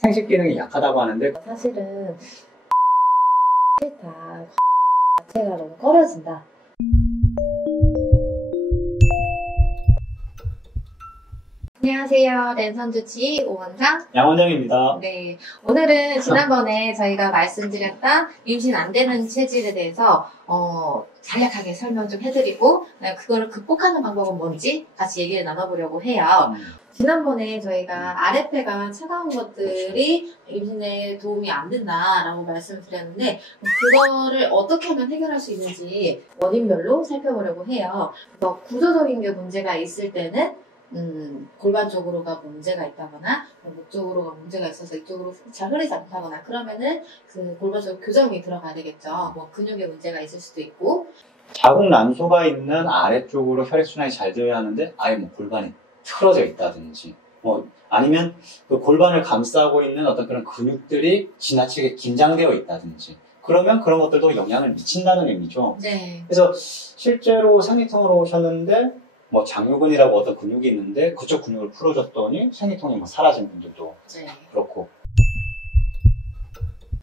생식 기능이 약하다고 하는데 사실은 싫다. 자체가 너무 꺼려진다. 안녕하세요. 랜선주치 오원장. 양원장입니다. 네, 오늘은 지난번에 저희가 말씀드렸던 임신 안 되는 체질에 대해서 간략하게 설명 좀 해드리고 그거를 극복하는 방법은 뭔지 같이 얘기를 나눠보려고 해요. 지난번에 저희가 아랫배가 차가운 것들이 임신에 도움이 안 된다라고 말씀을 드렸는데 그거를 어떻게 하면 해결할 수 있는지 원인별로 살펴보려고 해요. 그래서 구조적인 게 문제가 있을 때는 골반 쪽으로가 문제가 있다거나 목 쪽으로가 문제가 있어서 이쪽으로 잘 흐르지 않다거나 그러면은 그 골반 쪽 교정이 들어가야 되겠죠. 뭐 근육에 문제가 있을 수도 있고 자궁 난소가 있는 아래쪽으로 혈액순환이 잘 되어야 하는데 아예 뭐 골반이 틀어져 있다든지 뭐 아니면 그 골반을 감싸고 있는 어떤 그런 근육들이 지나치게 긴장되어 있다든지 그러면 그런 것들도 영향을 미친다는 의미죠. 네. 그래서 실제로 생리통으로 오셨는데 뭐 장요근이라고 어떤 근육이 있는데 그쪽 근육을 풀어줬더니 생리통이 뭐 사라진 분들도 네. 그렇고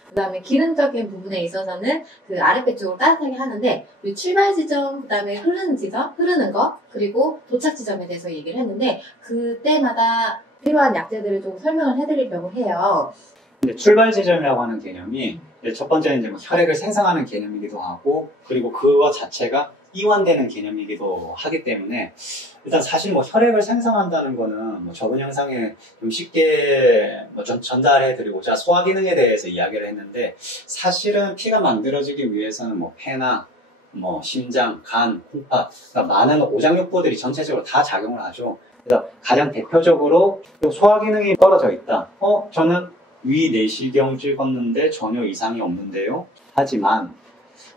그 다음에 기능적인 부분에 있어서는 그 아랫배 쪽을 따뜻하게 하는데 이 출발 지점, 그 다음에 흐르는 지점, 흐르는 것, 그리고 도착 지점에 대해서 얘기를 했는데 그때마다 필요한 약재들을 좀 설명을 해드리려고 해요. 근데 출발 지점이라고 하는 개념이 첫 번째는 이제 뭐 혈액을 생성하는 개념이기도 하고 그리고 그거 자체가 이완되는 개념이기도 하기 때문에 일단 사실 뭐 혈액을 생성한다는 거는 뭐 저번 영상에 좀 쉽게 뭐 전달해드리고자 소화 기능에 대해서 이야기를 했는데 사실은 피가 만들어지기 위해서는 뭐 폐나 뭐 심장, 간, 콩팥 그러니까 많은 오장육부들이 전체적으로 다 작용을 하죠. 그래서 가장 대표적으로 소화 기능이 떨어져 있다. 저는 위 내시경 찍었는데 전혀 이상이 없는데요. 하지만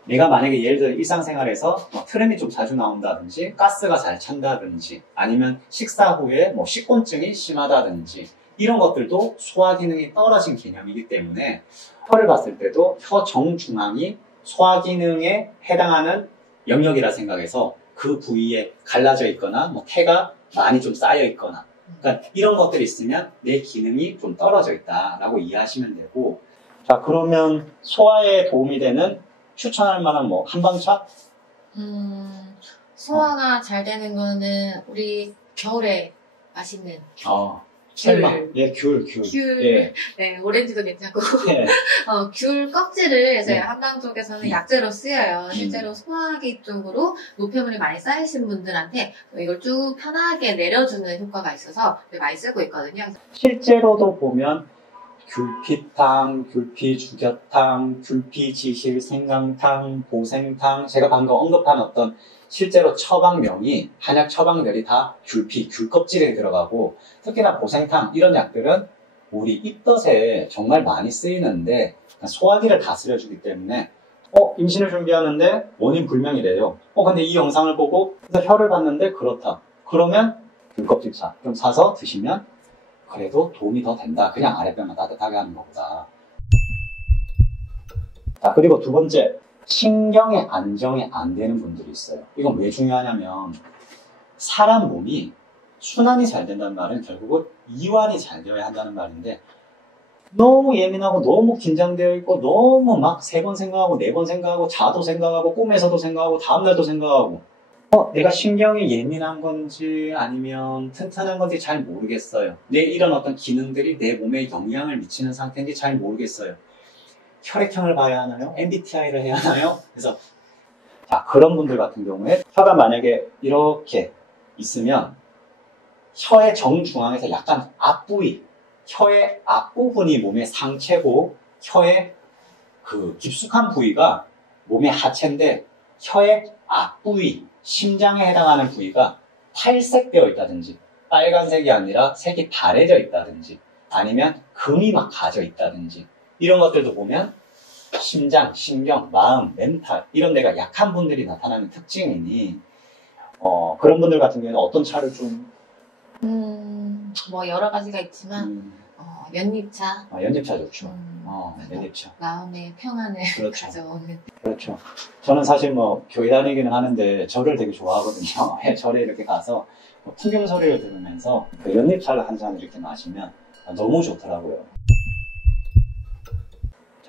내가 만약에 예를 들어 일상생활에서 트름이 좀 자주 나온다든지 가스가 잘 찬다든지 아니면 식사 후에 뭐 식곤증이 심하다든지 이런 것들도 소화 기능이 떨어진 개념이기 때문에 혀를 봤을 때도 혀 정중앙이 소화 기능에 해당하는 영역이라 생각해서 그 부위에 갈라져 있거나 뭐 태가 많이 좀 쌓여 있거나 그러니까 이런 것들이 있으면 내 기능이 좀 떨어져 있다라고 이해하시면 되고 자 그러면 소화에 도움이 되는 추천할 만한 뭐 한방차? 소화가 잘 되는 거는 우리 겨울에 맛있는 귤. 예, 귤. 예. 네, 오렌지도 괜찮고 예. 귤 껍질을 저희 네. 한방 쪽에서는 약재로 쓰여요. 실제로 소화기 쪽으로 노폐물이 많이 쌓이신 분들한테 이걸 쭉 편하게 내려주는 효과가 있어서 많이 쓰고 있거든요. 실제로도 보면 귤피탕, 귤피죽여탕, 귤피지실 생강탕, 보생탕 제가 방금 언급한 어떤 실제로 처방명이 한약 처방들이 다 귤피, 귤껍질에 들어가고 특히나 보생탕 이런 약들은 우리 입덧에 정말 많이 쓰이는데 소화기를 다스려주기 때문에 임신을 준비하는데 원인 불명이래요. 근데 이 영상을 보고 혀를 봤는데 그렇다. 그러면 귤껍질차 좀 사서 드시면 그래도 도움이 더 된다. 그냥 아랫배만 따뜻하게 하는 것보다. 자, 그리고 두 번째, 신경의 안정이 안 되는 분들이 있어요. 이건 왜 중요하냐면 사람 몸이 순환이 잘 된다는 말은 결국은 이완이 잘 되어야 한다는 말인데 너무 예민하고 너무 긴장되어 있고 너무 막 3번 생각하고 4번 생각하고 자도 생각하고 꿈에서도 생각하고 다음날도 생각하고 내가 신경이 예민한 건지 아니면 튼튼한 건지 잘 모르겠어요. 내 이런 어떤 기능들이 내 몸에 영향을 미치는 상태인지 잘 모르겠어요. 혈액형을 봐야 하나요? MBTI를 해야 하나요? 그래서 자 그런 분들 같은 경우에 혀가 만약에 이렇게 있으면 혀의 정중앙에서 약간 앞부위 혀의 앞부분이 몸의 상체고 혀의 그 깊숙한 부위가 몸의 하체인데 혀의 앞부위 심장에 해당하는 부위가 탈색되어 있다든지 빨간색이 아니라 색이 바래져 있다든지 아니면 금이 막 가져 있다든지 이런 것들도 보면 심장, 신경, 마음, 멘탈 이런 데가 약한 분들이 나타나는 특징이니 그런 분들 같은 경우에는 어떤 차를 좀? 뭐 여러 가지가 있지만 연잎차. 연잎차 좋죠. 연잎차. 마음의 평안을 그렇죠. 가져오는. 그렇죠. 저는 사실 뭐 교회 다니기는 하는데 절을 되게 좋아하거든요. 절에 이렇게 가서 풍경 소리를 들으면서 그 연잎차를 한 잔 이렇게 마시면 너무 좋더라고요.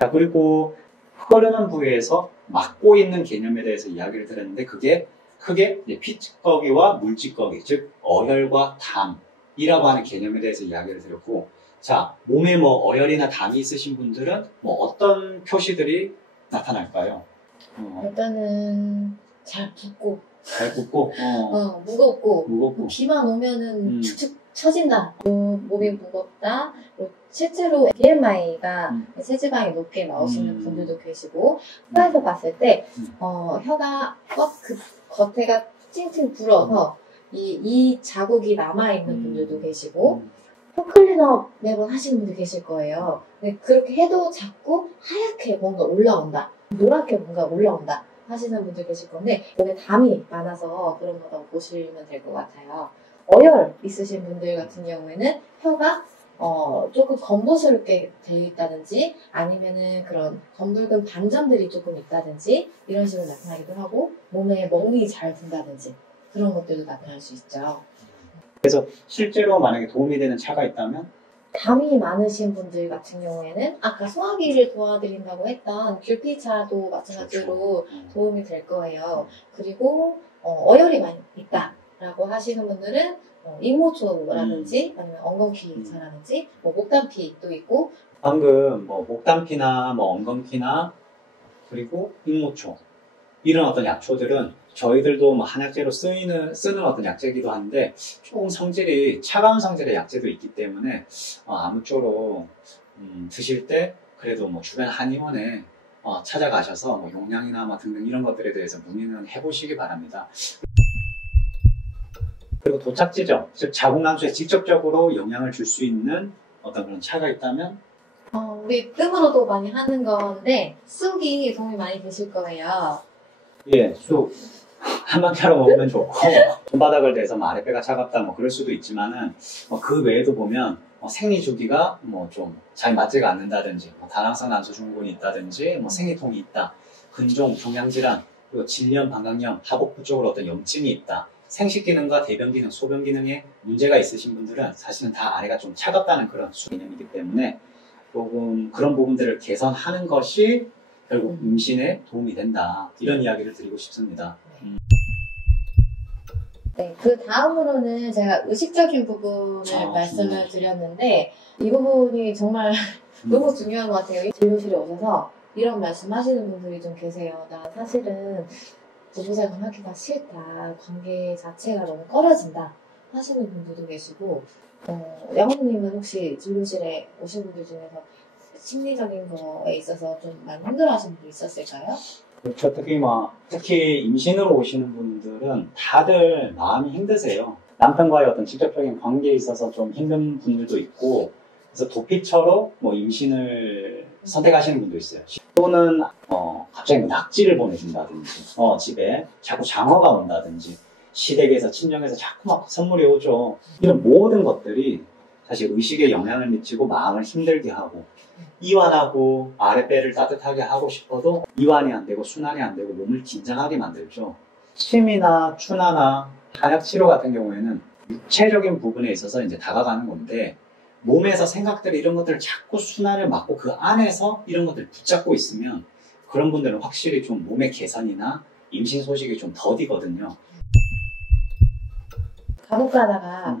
자, 그리고 흐르는 부위에서 막고 있는 개념에 대해서 이야기를 드렸는데 그게 크게 이제 피찌꺼기와 물찌꺼기, 즉 어혈과 담이라고 하는 개념에 대해서 이야기를 드렸고, 자, 몸에 뭐 어혈이나 담이 있으신 분들은 뭐 어떤 표시들이 나타날까요? 일단은 잘 붓고 잘 붓고, 무겁고 비만 오면은 축축 처진다. 몸이 무겁다. 실제로 BMI가 체지방이 높게 나오시는 분들도 계시고, 혀에서 봤을 때 혀가 그 겉에가 칭칭 불어서 이 자국이 남아있는 분들도 계시고, 혀클리너 매번 하시는 분들 계실 거예요. 근데 그렇게 해도 자꾸 하얗게 뭔가 올라온다. 노랗게 뭔가 올라온다. 하시는 분들 계실 건데, 몸에 담이 많아서 그런 거라고 보시면 될 것 같아요. 어혈 있으신 분들 같은 경우에는 혀가 조금 검부스럽게 되어 있다든지 아니면은 그런 검붉은 반점들이 조금 있다든지 이런 식으로 나타나기도 하고, 몸에 멍이 잘 든다든지 그런 것들도 나타날 수 있죠. 그래서 실제로 만약에 도움이 되는 차가 있다면 담이 많으신 분들 같은 경우에는 아까 소화기를 도와드린다고 했던 귤피차도 마찬가지로 도움이 될 거예요. 그리고 어혈이 많이 있다라고 하시는 분들은 익모초라든지 아니면 엉겅퀴차라든지 뭐 목단피도 있고, 방금 뭐 목단피나 뭐 엉겅퀴나 그리고 익모초 이런 어떤 약초들은 저희들도 뭐 한약재로 쓰는 어떤 약재이기도 한데 조금 성질이 차가운 성질의 약재도 있기 때문에 아무쪼록 드실 때 그래도 뭐 주변 한의원에 찾아가셔서 뭐 용량이나 뭐 등등 이런 것들에 대해서 문의는 해보시기 바랍니다. 그리고 도착지점, 즉 자궁남수에 직접적으로 영향을 줄 수 있는 어떤 그런 차가 있다면 우리 뜸으로도 많이 하는 건데 쑥이 도움이 많이 되실 거예요. 예, 쑥 한방 차로 먹으면 좋고 손바닥을 대서 뭐 아랫배가 차갑다 뭐 그럴 수도 있지만은 그 외에도 보면 생리 주기가 뭐 좀 잘 맞지가 않는다든지 뭐 다낭성 난소 증후군이 있다든지 뭐 생리통이 있다, 근종, 종양질환, 그리고 질염, 방광염, 하복부 쪽으로 어떤 염증이 있다, 생식 기능과 대변 기능, 소변 기능에 문제가 있으신 분들은 사실은 다 아래가 좀 차갑다는 그런 개념이기 때문에 조금 그런 부분들을 개선하는 것이 결국 임신에 도움이 된다, 이런 이야기를 드리고 싶습니다. 네, 그 다음으로는 제가 의식적인 부분을 말씀을 드렸는데 이 부분이 정말 너무 중요한 것 같아요. 진료실에 오셔서 이런 말씀 하시는 분들이 좀 계세요. 나 사실은 부부생활 하기가 싫다, 관계 자체가 너무 꺼려진다 하시는 분들도 계시고, 양호님은 혹시 진료실에 오신 분들 중에서 심리적인 거에 있어서 좀 많이 힘들어하시는 분이 있었을까요? 그렇죠. 특히 임신으로 오시는 분들은 다들 마음이 힘드세요. 남편과의 어떤 직접적인 관계에 있어서 좀 힘든 분들도 있고, 그래서 도피처로 뭐 임신을 선택하시는 분도 있어요. 또는 갑자기 뭐 낙지를 보내준다든지, 집에 자꾸 장어가 온다든지, 시댁에서 친정에서 자꾸 막 선물이 오죠. 이런 모든 것들이 사실 의식에 영향을 미치고 마음을 힘들게 하고, 이완하고 아랫배를 따뜻하게 하고 싶어도 이완이 안 되고 순환이 안 되고 몸을 긴장하게 만들죠. 침이나 추나나 한약 치료 같은 경우에는 육체적인 부분에 있어서 이제 다가가는 건데, 몸에서 생각들 이런 것들을 자꾸 순환을 막고 그 안에서 이런 것들을 붙잡고 있으면 그런 분들은 확실히 좀 몸의 개선이나 임신 소식이 좀 더디거든요. 간혹 가다가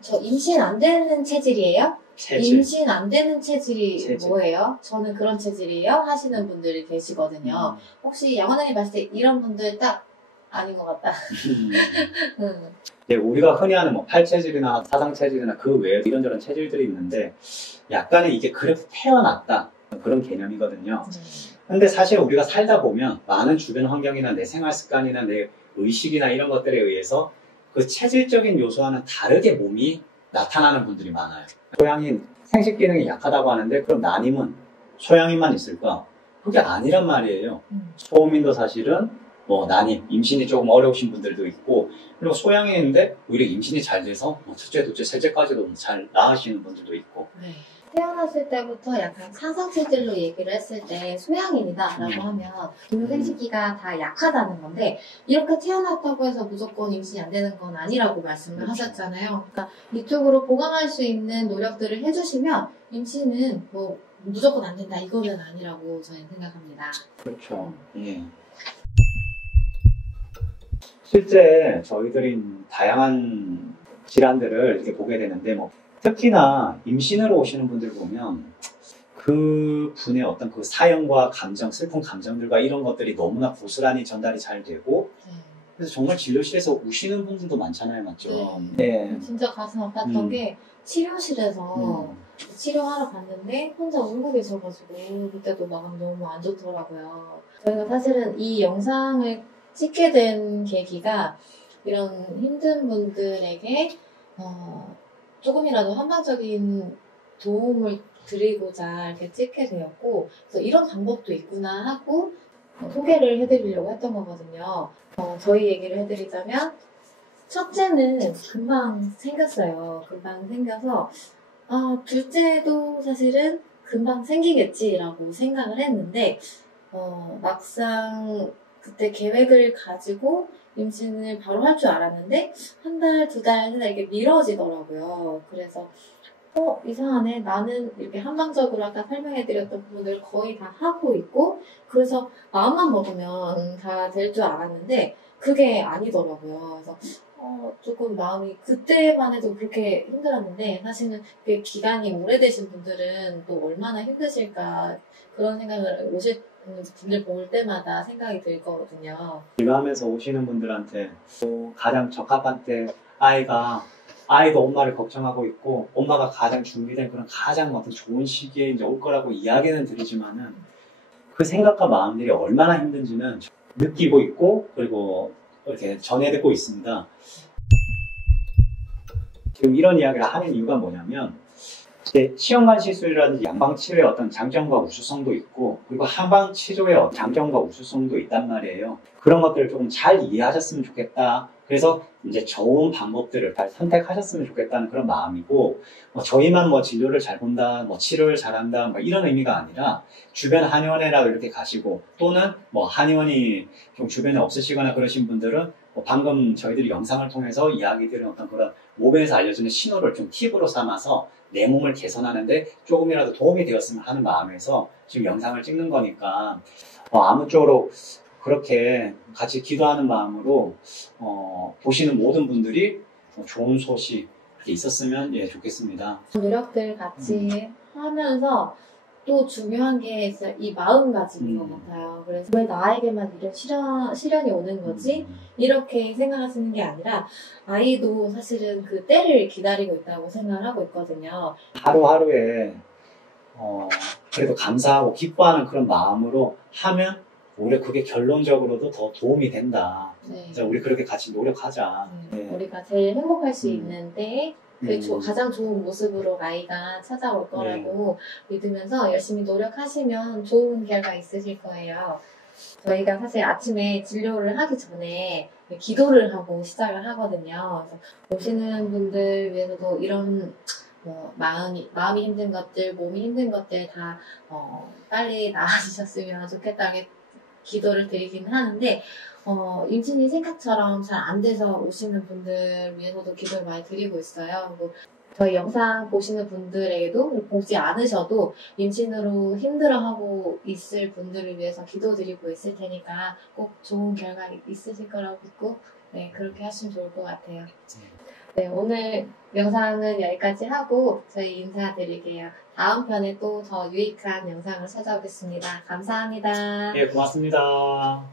저 임신 안 되는 체질이에요? 임신 안 되는 체질이 뭐예요? 저는 그런 체질이에요? 하시는 분들이 계시거든요. 혹시 양원장님 봤을 때 이런 분들 딱 아닌 것 같다. 네, 우리가 흔히 하는 뭐 팔체질이나 사상체질이나 그 외에 이런저런 체질들이 있는데 약간의 이게 그래도 태어났다 그런 개념이거든요. 근데 사실 우리가 살다 보면 많은 주변 환경이나 내 생활 습관이나 내 의식이나 이런 것들에 의해서 그 체질적인 요소와는 다르게 몸이 나타나는 분들이 많아요. 소양인 생식 기능이 약하다고 하는데 그럼 난임은 소양인만 있을까? 그게 아니란 말이에요. 소음인도 사실은 뭐 난임, 임신이 조금 어려우신 분들도 있고, 그리고 소양인인데 오히려 임신이 잘 돼서 첫째, 둘째, 셋째까지도 잘 낳으시는 분들도 있고. 네. 태어났을 때부터 약간 사상체질로 얘기를 했을 때 소양인이다라고 하면 기노생식기가 다 약하다는 건데, 이렇게 태어났다고 해서 무조건 임신이 안 되는 건 아니라고 말씀을 하셨잖아요. 그러니까 이쪽으로 보강할 수 있는 노력들을 해주시면 임신은 뭐 무조건 안 된다 이거는 아니라고 저는 생각합니다. 그렇죠. 예. 실제 저희들이 다양한 질환들을 이렇게 보게 되는데, 뭐 특히나 임신으로 오시는 분들 보면 그 분의 어떤 그 사연과 감정, 슬픈 감정들과 이런 것들이 너무나 고스란히 전달이 잘 되고, 그래서 정말 진료실에서 우시는 분들도 많잖아요, 맞죠? 네. 진짜 가슴 아팠던 게 치료실에서 음. 치료하러 갔는데 혼자 울고 계셔가지고 그때도 마음 너무 안 좋더라고요. 저희가 사실은 이 영상을 찍게 된 계기가 이런 힘든 분들에게 조금이라도 한방적인 도움을 드리고자 이렇게 찍게 되었고, 그래서 이런 방법도 있구나 하고 소개를 해드리려고 했던 거거든요. 저희 얘기를 해드리자면 첫째는 금방 생겼어요. 금방 생겨서 둘째도 사실은 금방 생기겠지라고 생각을 했는데 막상 그때 계획을 가지고 임신을 바로 할 줄 알았는데 한 달, 두 달, 세 달 이렇게 미뤄지더라고요. 그래서 이상하네. 나는 이렇게 한방적으로 아까 설명해드렸던 부분을 거의 다 하고 있고, 그래서 마음만 먹으면 다 될 줄 알았는데, 그게 아니더라고요. 그래서, 조금 마음이, 그때만 해도 그렇게 힘들었는데, 사실은 그 기간이 오래되신 분들은 또 얼마나 힘드실까, 그런 생각을 오실 분들 볼 때마다 생각이 들거든요. 진료하면서 오시는 분들한테 가장 적합한 때 아이도 엄마를 걱정하고 있고, 엄마가 가장 준비된 그런 가장 어떤 좋은 시기에 이제 올 거라고 이야기는 드리지만은, 그 생각과 마음들이 얼마나 힘든지는 느끼고 있고, 그리고 이렇게 전해 듣고 있습니다. 지금 이런 이야기를 하는 이유가 뭐냐면, 이제 시험관 시술이라든지 양방치료의 어떤 장점과 우수성도 있고, 그리고 항방치료의 어떤 장점과 우수성도 있단 말이에요. 그런 것들을 조금 잘 이해하셨으면 좋겠다. 그래서 이제 좋은 방법들을 잘 선택하셨으면 좋겠다는 그런 마음이고, 저희만 진료를 잘 본다, 치료를 잘한다, 이런 의미가 아니라, 주변 한의원에라도 이렇게 가시고, 또는 한의원이 좀 주변에 없으시거나 그러신 분들은 방금 저희들이 영상을 통해서 이야기 드린 어떤 그런 몸에서 알려주는 신호를 좀 팁으로 삼아서 내 몸을 개선하는데 조금이라도 도움이 되었으면 하는 마음에서 지금 영상을 찍는 거니까, 아무쪼록 그렇게 같이 기도하는 마음으로 보시는 모든 분들이 좋은 소식 있었으면 좋겠습니다. 노력들 같이 하면서 또 중요한 게 이 마음가짐인 것 같아요. 그래서 왜 나에게만 이런 시련이 오는 거지? 이렇게 생각하시는 게 아니라 아이도 사실은 그 때를 기다리고 있다고 생각을 하고 있거든요. 하루하루에 그래도 감사하고 기뻐하는 그런 마음으로 하면 오히려 그게 결론적으로도 더 도움이 된다. 네. 그래서 우리 그렇게 같이 노력하자. 네. 우리가 제일 행복할 수 있는 때에 가장 좋은 모습으로 아이가 찾아올 거라고 믿으면서 열심히 노력하시면 좋은 결과 있으실 거예요. 저희가 사실 아침에 진료를 하기 전에 기도를 하고 시작을 하거든요. 그래서 오시는 분들 위해서도 이런 마음이 힘든 것들, 몸이 힘든 것들 다 빨리 나아지셨으면 좋겠다고 기도를 드리기는 하는데, 임신이 생각처럼 잘 안 돼서 오시는 분들 위해서도 기도를 많이 드리고 있어요. 그리고 저희 영상 보시는 분들에게도 보지 않으셔도 임신으로 힘들어하고 있을 분들을 위해서 기도드리고 있을 테니까 꼭 좋은 결과 있으실 거라고 믿고 그렇게 하시면 좋을 것 같아요. 네, 오늘 영상은 여기까지 하고 저희 인사드릴게요. 다음 편에 또 더 유익한 영상을 찾아오겠습니다. 감사합니다. 네, 고맙습니다.